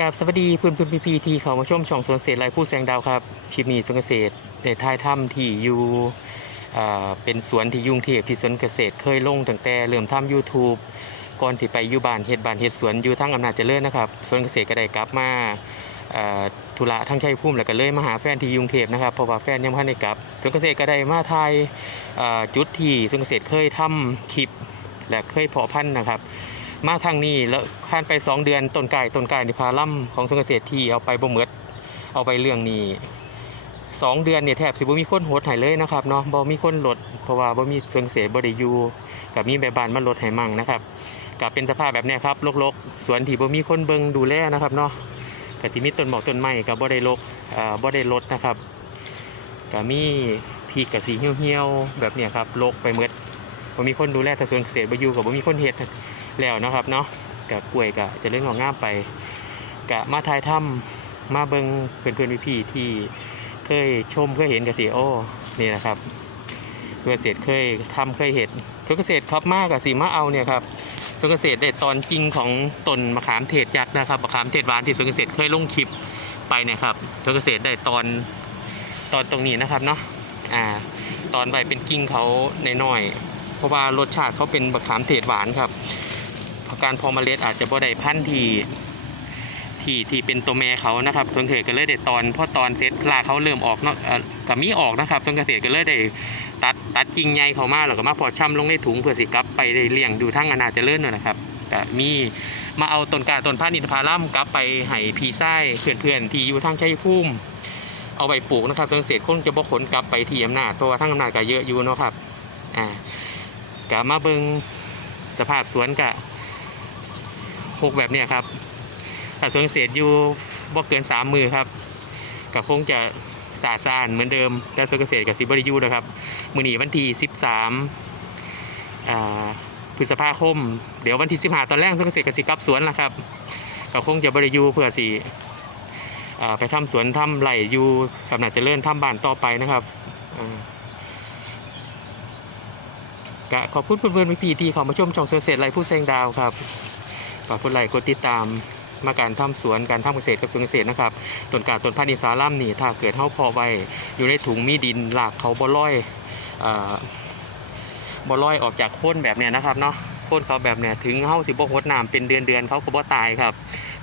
กราบสวัสดีเพื่อนเพื่อนพีพีทีเขามาชมช่องสวนเกษตรไรผู้แสงดาวครับคลิปนี้สวนเกษตรได้ายถ้ำที่อยู่เป็นสวนที่ยุ่งเทพที่สวนเกษตรเคยลงตั้งแต่เริ่มทำ YouTube ก่อนที่ไปอยู่บ้านเฮ็ดบ้านเฮ็ดสวนอยู่ทั้งอำนาจเจริญนะครับสวนเกษตรก็ได้กลับมาธุระทั้งชัยภูมิแล้วก็เลยมาหาแฟนที่ยุ่งเทพนะครับเพราะว่าแฟนยังไม่ทันได้กลับสวนเกษตรก็ได้มาทายจุดที่สวนเกษตรเคยทำคลิปและเคยเพาะพันธุ์นะครับ มาทางนี้แล้วผ่านไป 2 เดือนต้นไก่ต้นไก่ในพาล่ำของสวนเกษตรที่เอาไปบ่เมิดเอาไปเรื่องนี้สองเดือนเนี่ยแทบสิบ่มีคนโหดหายเลยนะครับเนาะบ่มีคนลดเพราะว่าบ่มีสวนเกษตรบ่ได้อยู่กับมีแบบบานมาลดให้มั่งนะครับกับเป็นสภาพแบบนี้ครับรกๆสวนที่บ่มีคนเบิงดูแลนะครับเนาะก็สิมีต้นหมอกต้นไม้ก็บ่ได้รกอ่าบ่ได้ลดนะครับก็มีพีกกับสีเหี่ยวๆแบบเนี้ยครับรกไปหมดบ่มีคนดูแลแต่สวนเกษตรบ่อยู่กับบ่มีคนเฮ็ด แล้วนะครับเนาะกับกล้วยกับจะเรื่องของง่ามไปกะมาทายถ้ำมาเบิงเพื่อนเพื่อนพี่ๆที่เคยชมเคยเห็นกสิโอนี่นะครับเพื่อเกษตรเคยทำเคยเห็นเพื่อเกษตรครับมากกับสีมาเอาเนี่ยครับเพื่อเกษตรได้ตอนจริงของตนมะขามเทศยักษ์นะครับมะขามเทศหวานที่สวนเกษตรเคยลงคลิปไปเนี่ยครับเพื่อเกษตรได้ตอนตอนตรงนี้นะครับเนาะอ่าตอนใบเป็นกิ่งเขาในน้อยเพราะว่ารสชาติเขาเป็นมะขามเทศหวานครับ การพอมเมล็ดอาจจะบ่ได้พันธุ์ที่ที่ที่เป็นตัวแม่เขานะครับต้นเกษตรก็เลยได้ตอนพอตอนเสร็จลาเขาเริ่มออกเนาะกับมีออกนะครับต้นเกษตรก็เลยได้ตัดตัดกิ่งใหญ่เขามาแล้วก็มาพอช่ำลงในถุงเพื่อสิกลับไปได้เลี้ยงดูทั้งอนาจเจริญนั่นแหละครับก็มีมาเอาต้นกาต้นพันธุ์อินทผลัมกลับไปให้พี่ไส้เพื่อนๆที่อยู่ทางชัยภูมิเอาไปปลูกนะครับต้นเกษตรคงจะบ่ขนกลับไปที่อำนาจเพราะว่าทั้งอำนาจก็เยอะอยู่เนาะครับอ่ากะมาเบิงสภาพสวนกะ พกแบบเนี้ยครับถ้าสวนเกษอยู่บ่เกินสามมือครับก็คงจะสะอาดสะอาดเหมือนเดิมแต่สวนเกษตรกับสิบริยูนะครับ มือหนีวันที่สิบสามพฤษภาคม เดี๋ยววันที่สิบห้าตอนแรกสวนเกษตรกับสิกับสวนนะครับก็คงจะบริยูเพื่อสิอ่าไปทำสวนทำไร่อยู่กับนาจะเจริญทำบ้านต่อไปนะครับอ่าก็ขอบคุณเพื่อนๆพี่ๆที่เข้ามาชมช่องสวนเกษตรไรผู้แซงดาวครับ ฝากกดไลค์กดติดตามมาการทำสวนการทำเกษตรกับสวนเกษตรนะครับต้นกาต้นพันธุ์อินสาล่ำนี่ถ้าเกิดเฮาพอไว้อยู่ในถุงมีดินหลากเขาบ่ลอยอ่าบ่ลอยออกจากโคนแบบเนี้ยนะครับเนาะโคนเขาแบบเนี้ยถึงเฮาสิบ่หดน้ำเป็นเดือนเดือนเขาก็บ่ตายครับ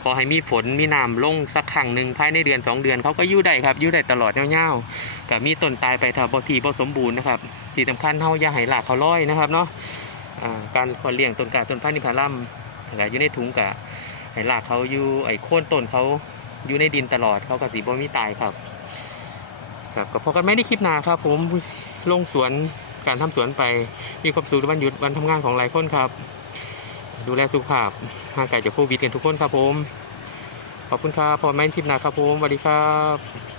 ขอให้มีฝนมีน้ำลงสักครั้งหนึ่งภายในเดือนสองเดือนเขาก็ยู่ได้ครับยู่ได้ตลอดยาวๆกับมีต้นตายไปถ้าบ่ทีบ่สมบูรณ์นะครับที่สำคัญเฮาอย่าให้หลากเขาลอยนะครับเนาะการควรเลี้ยงต้นกาต้นพันธุ์อินสาล่ำก็อยู่ในถุงกะไอ้รากเขาอยู่ไอ้โค่นต้นเขาอยู่ในดินตลอดเขาก็สีบ่มีตายครับ ครับก็พอกันไม่ได้คลิปหนาครับ ผมลงสวนการทำสวนไปมีความสุขวันหยุดวันทำงานของหลายคนครับ ดูแลสุขภาพห่างไกลจากโควิดกันทุกคนครับผม ขอบคุณครับพอกันไม่ได้คลิปหนาครับผมสวัสดีครับ